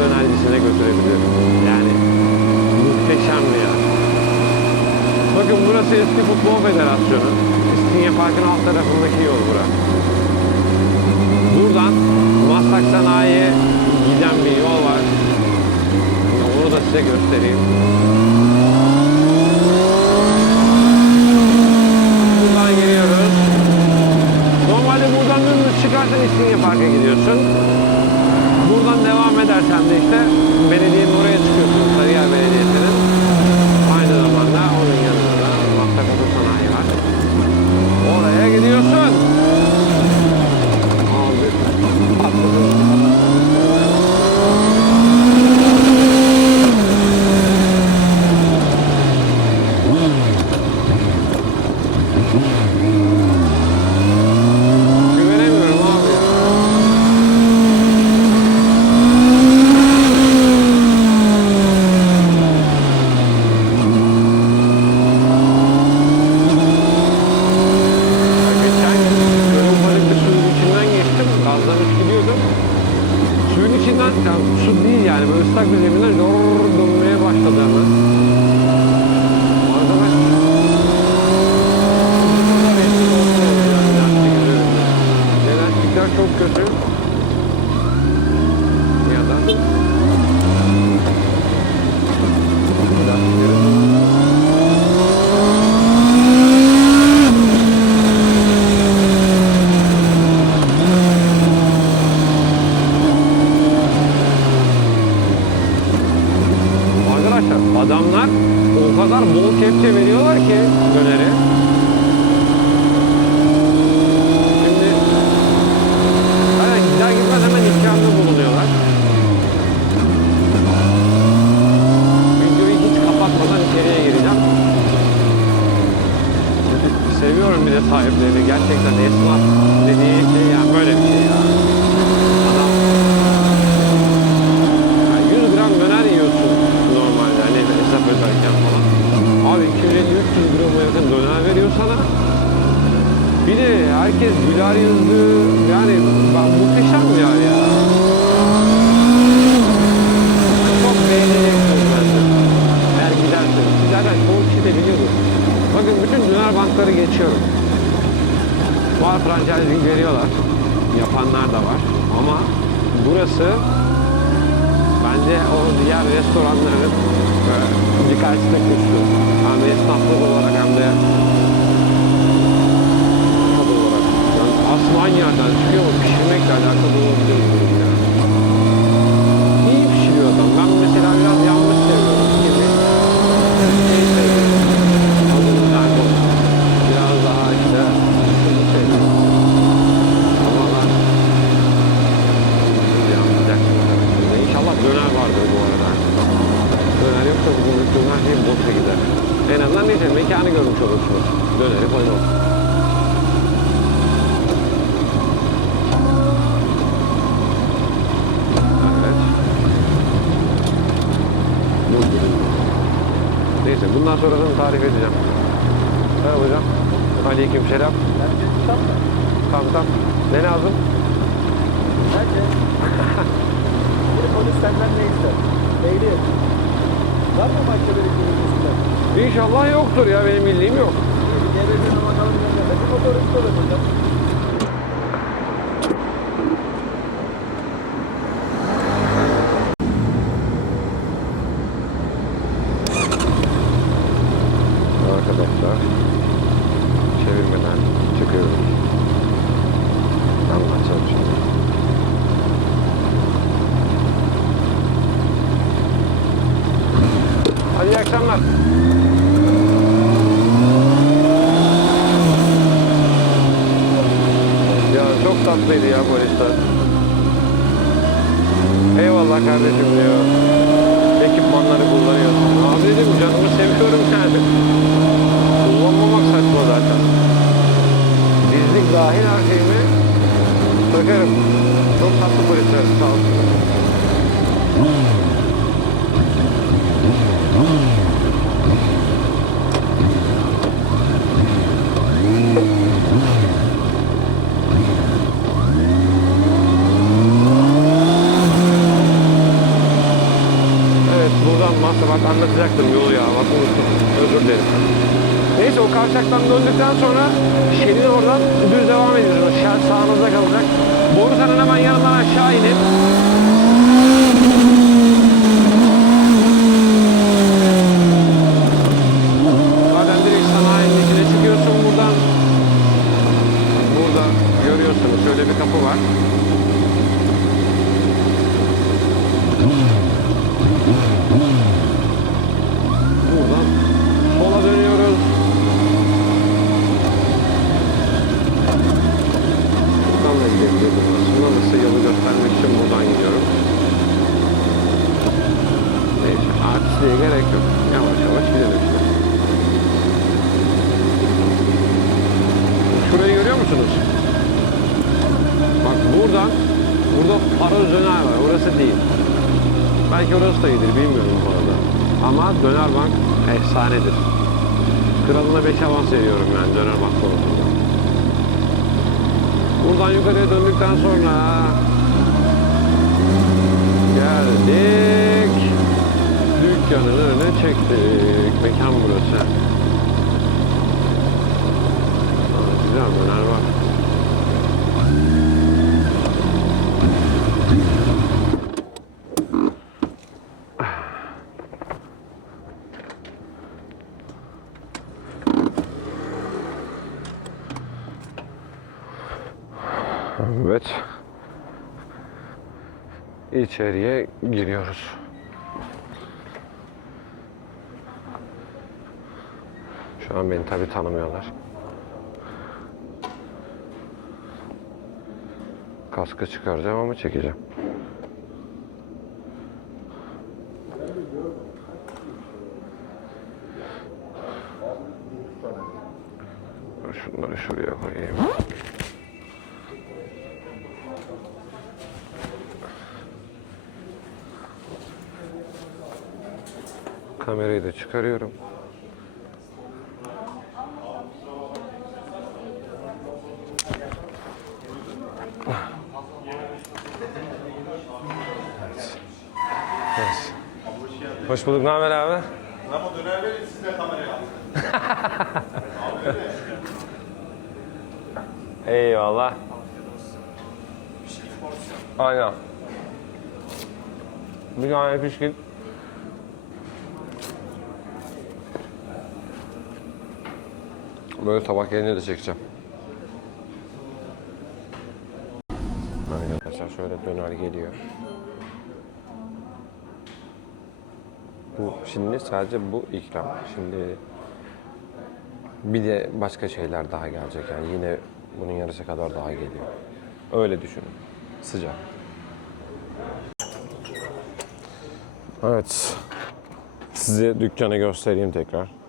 dönercisine götürebiliyorum. Yani muhteşem bir yer. Bakın burası eski Futbol Federasyonu. İstinye Park'ın alt tarafındaki yol bura. Buradan Maslak Sanayi'ye giden bir yol var. Onu da size göstereyim. Buradan giriyoruz. Normalde buradan dümdüz çıkarsan İstinye Park'a gidiyorsun. Herkes güler yüzlü yani ben muhteşem bir yer ya. Çok beğeneceksiniz. Eğer giderseniz. Siz zaten çoğu kişi de biliyordur. Bakın bütün döner bankları geçiyorum. Var franchising veriyorlar. Yapanlar da var. Ama burası bence o diğer restoranların e, birkaç tık üstü. Hem esnaflık olarak hem de tad olarak. Aynı yerden çıkıyor ama pişirmekle alakalı olabilir. İyi pişiriyor adam. Ben mesela biraz yanlış seviyorum gibi. Şey seviyorum. İnşallah döner vardır bu arada. Döner yoksa bu konuştuğum her şey boşa gider. En azından neyse mekanı görmüş olursunuz. Döneri koymam. Evet. Durdurun. Neyse bundan sonrasını tarif edeceğim. Evet hocam. Aleyküm selam. Tamam tamam. Ne lazım? Bence bir polis senden ne ister? Neydi? Var mı başka bir ülkemizde? İnşallah yoktur ya benim bildiğim yok. Gelirine bakalım gönder. Bir fotoğrafı olur hocam. Arkadaşlar çevirmeden çıkıyoruz. Anlatacağım şimdi. Hadi iyi akşamlar. Ya çok tatlıydı ya polisler. Eyvallah kardeşim diyor. Ekipmanları kullanıyorsun. Abi dedim canımı seviyorum yani. Kullanmamak saçma zaten. Dizlik dahil her şeyimi takarım. Çok tatlı polisler sağ olsun. Anlatacaktım yolu ya. Bak unuttum. Özür dilerim. Neyse o kavşaktan döndükten sonra şeridi oradan düz devam ediyoruz. Şer sağınızda kalacak. Borusanın hemen yanından aşağı inip Zaten direkt sanayinin içine çıkıyorsun buradan. Burada görüyorsunuz şöyle bir kapı var. Buradan sola dönüyoruz. Buradan da gidebilirdim aslında. Nasıl yolu göstermek için buradan gidiyorum. Neyse artistliğe gerek yok. Yavaş yavaş gidelim işte. Şurayı görüyor musunuz? Bak buradan, burada para döner var. Orası değil. Belki orası da iyidir bilmiyorum bu arada. Ama döner bank efsanedir. Kralına 5 avans veriyorum yani döner bank konusunda. Buradan yukarıya döndükten sonra geldik. Dükkanın önüne çektik. Mekan burası. Güzel döner var. Evet. İçeriye giriyoruz. Şu an beni tabii tanımıyorlar. Kaskı çıkaracağım ama çekeceğim. Şunları şuraya koyayım. Kamerayı da çıkarıyorum. Evet. Hoş bulduk. Ne haber abi? Ama döner verin siz de kameraya. Eyvallah. Aynen. Bir tane pişkin. Böyle tabak yerine de çekeceğim. Arkadaşlar şöyle döner geliyor. Bu şimdi sadece bu ikram. Şimdi bir de başka şeyler daha gelecek yani yine bunun yarısı kadar daha geliyor. Öyle düşünün. Sıcak. Evet. Size dükkanı göstereyim tekrar.